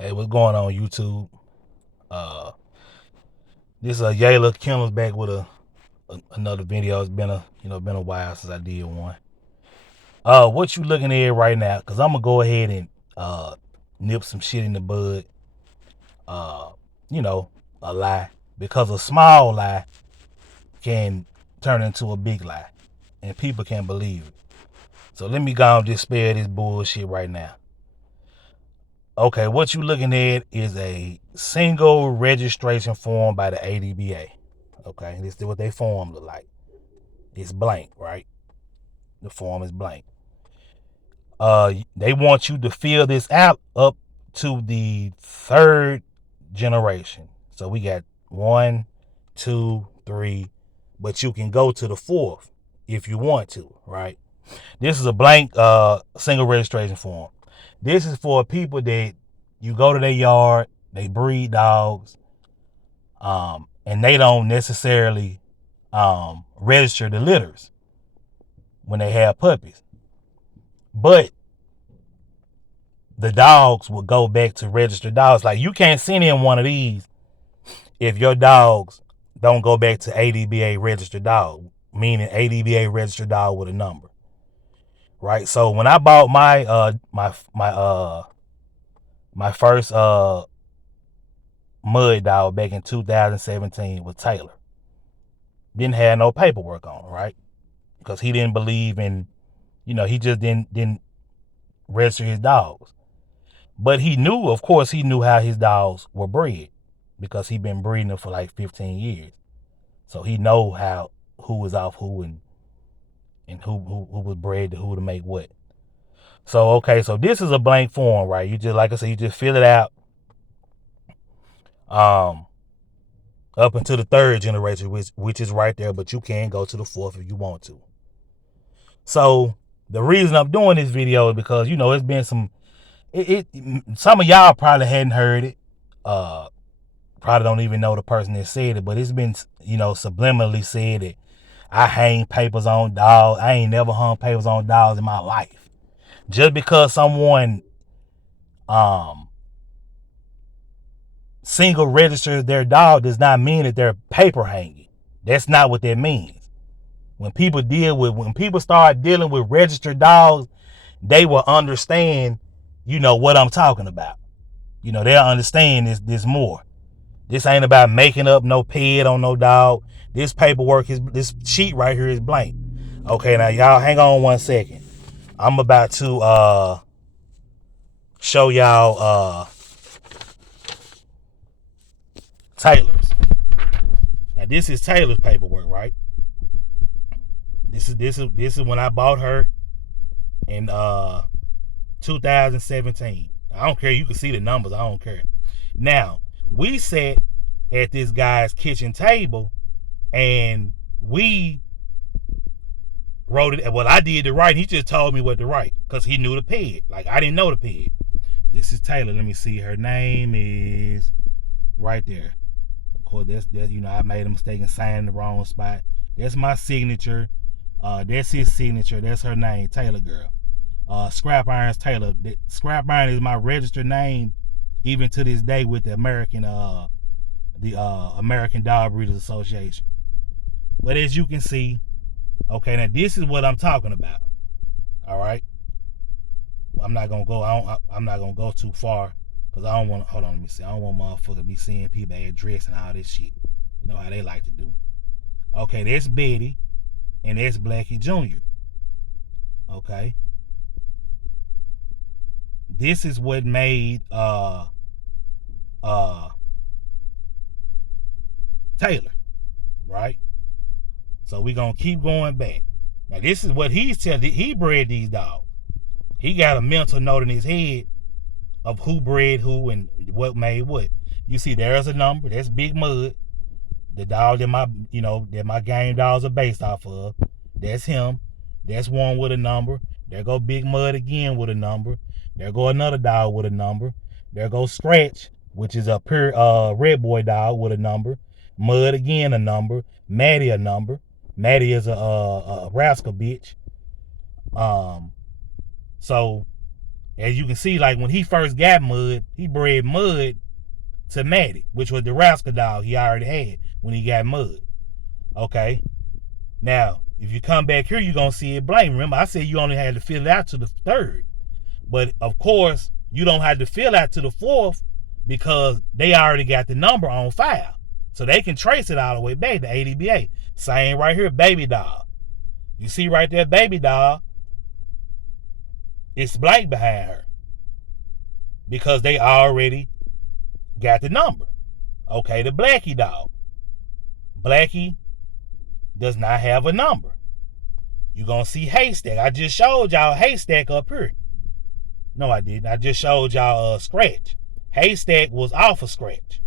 Hey, what's going on, YouTube? This is Yayla Kennels back with another video. It's been a while since I did one. What you looking at right now? Cause I'm gonna go ahead and nip some shit in the bud. Uh, you know, a lie, because a small lie can turn into a big lie, and people can't believe it. So let me go and dispel this bullshit right now. Okay, what you looking at is a single registration form by the ADBA. Okay, this is what they form look like. It's blank, right? The form is blank. They want you to fill this out up to the third generation. So we got 1, 2, 3, but you can go to the fourth if you want to, right? This is a blank single registration form. This is for people that you go to their yard, they breed dogs, and they don't necessarily register the litters when they have puppies. But the dogs will go back to registered dogs. Like, you can't send in one of these if your dogs don't go back to ADBA registered dog, meaning ADBA registered dog with a number, right? So when I bought my first mud dog back in 2017 with Taylor, didn't have no paperwork on, right? Because he didn't believe in, he just didn't register his dogs. But he knew, of course, how his dogs were bred, because he'd been breeding them for like 15 years. So he know who was off who, and who was bred to who to make what. So, okay, so this is a blank form, right? You just, like I said, you just fill it out up into the third generation, which is right there, but you can go to the fourth if you want to. So the reason I'm doing this video is because, it's been some of y'all probably hadn't heard it. Probably don't even know the person that said it, but it's been, subliminally said that I hang papers on dogs. I ain't never hung papers on dogs in my life. Just because someone single registers their dog does not mean that they're paper hanging. That's not what that means. When people start dealing with registered dogs, they will understand, what I'm talking about. They'll understand this more. This ain't about making up no ped on no dog. This sheet right here is blank. Okay, now y'all hang on 1 second. I'm about to show y'all Taylor's. Now this is Taylor's paperwork, right? This is when I bought her in 2017. I don't care. You can see the numbers. I don't care. Now, we sat at this guy's kitchen table and we wrote it. Well, I did the writing. He just told me what to write because he knew the ped. Like, I didn't know the ped. This is Taylor. Let me see. Her name is right there. Of course, that's I made a mistake in signing the wrong spot. That's my signature. That's his signature. That's her name, Taylor girl. Scrap Iron's Taylor. Scrap Iron is my registered name even to this day with the American Dog Breeders Association. But as you can see, okay, now this is what I'm talking about. All right, I'm not gonna go too far because I don't want. Hold on, let me see. I don't want motherfuckers be seeing people address and all this shit. You know how they like to do. Okay, that's Betty, and that's Blackie Jr. Okay. This is what made Taylor, right? So we're gonna keep going back. Now this is what he's telling. He bred these dogs. He got a mental note in his head of who bred who and what made what. You see, there's a number. That's Big Mud, the dog that my game dogs are based off of. That's him. That's one with a number. There go Big Mud again with a number. There go another dog with a number. There goes Scratch, which is a pure red boy dog with a number. Mud again a number. Maddie a number. Maddie is a rascal bitch. So As you can see, like when he first got Mud, he bred Mud to Maddie, which was the Rascal dog he already had when he got Mud. Okay. Now, if you come back here, you're going to see it blank. Remember, I said you only had to fill it out to the 3rd. But, of course, you don't have to fill out to the 4th because they already got the number on file. So they can trace it all the way back to ADBA. Same right here, Baby Doll. You see right there, Baby Doll. It's blank behind her because they already got the number. Okay, the Blackie dog. Blackie does not have a number. You're going to see Haystack. I just showed y'all Haystack up here. No, I didn't. I just showed y'all Scratch. Haystack was off of Scratch.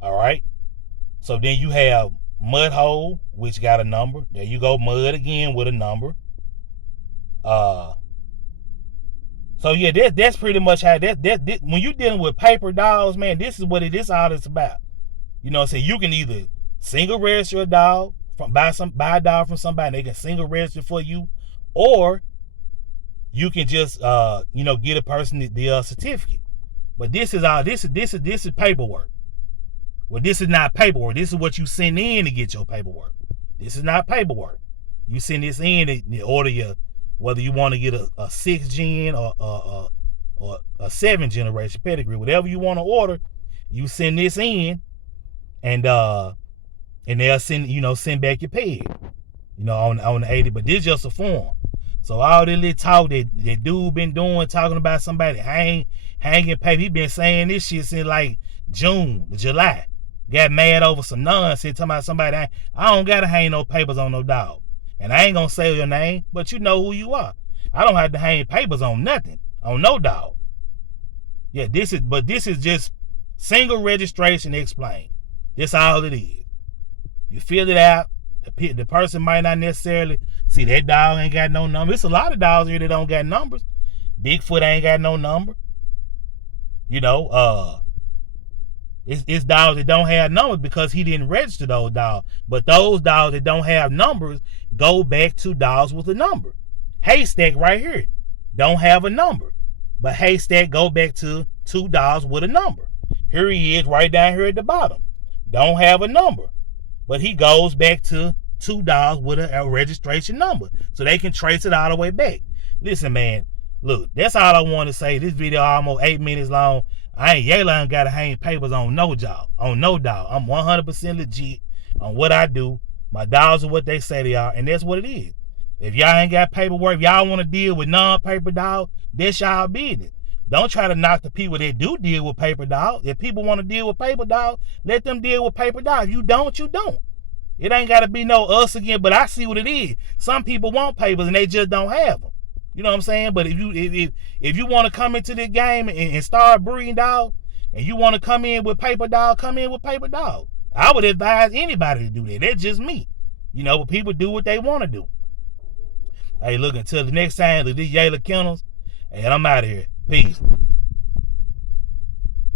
All right. So then you have Mudhole, which got a number. There you go, Mud again with a number. So yeah, that's pretty much how that when you're dealing with paper dolls, man, this is what this all it's about. You know what I'm saying? You can either single register a dog buy a dog from somebody and they can single register for you, or you can just get a person the certificate. But this is all this is paperwork. Well, this is not paperwork. This is what you send in to get your paperwork. This is not paperwork. You send this in to order your, whether you want to get a 6th gen or a 7th generation pedigree, whatever you want to order, you send this in, and they'll send back your peg, on the 80. But this just a form. So all this little talk that dude been doing, talking about somebody hanging paper, he been saying this shit since like June, July. Got mad over some nonsense, talking about somebody. I don't gotta hang no papers on no dog. And I ain't gonna say your name, but you know who you are. I don't have to hang papers on nothing, on no dog. Yeah, this is just single registration explained. That's all it is. You fill it out. The person might not necessarily see that dog ain't got no number. It's a lot of dogs here that don't got numbers. Bigfoot ain't got no number. It's dogs that don't have numbers because he didn't register those dogs. But those dogs that don't have numbers go back to dogs with a number. Haystack right here don't have a number, but Haystack go back to 2 dogs with a number. Here he is right down here at the bottom. Don't have a number, but he goes back to 2 dogs with a registration number, so they can trace it all the way back. Listen, man, look, that's all I want to say. This video almost 8 minutes long. Yayla ain't got to hang papers on no dog. I'm 100% legit on what I do. My dogs are what they say they are, and that's what it is. If y'all ain't got paperwork, if y'all want to deal with non-paper dog, that's y'all business. Don't try to knock the people that do deal with paper dog. If people want to deal with paper dog, let them deal with paper dog. If you don't, you don't. It ain't got to be no us again, but I see what it is. Some people want papers and they just don't have them. You know what I'm saying? But if you want to come into this game and start breeding dog, and you want to come in with paper dog, come in with paper dog. I would advise anybody to do that. That's just me. But people do what they want to do. Hey, look, until the next time, this Yayla Kennels, and I'm out of here. Peace.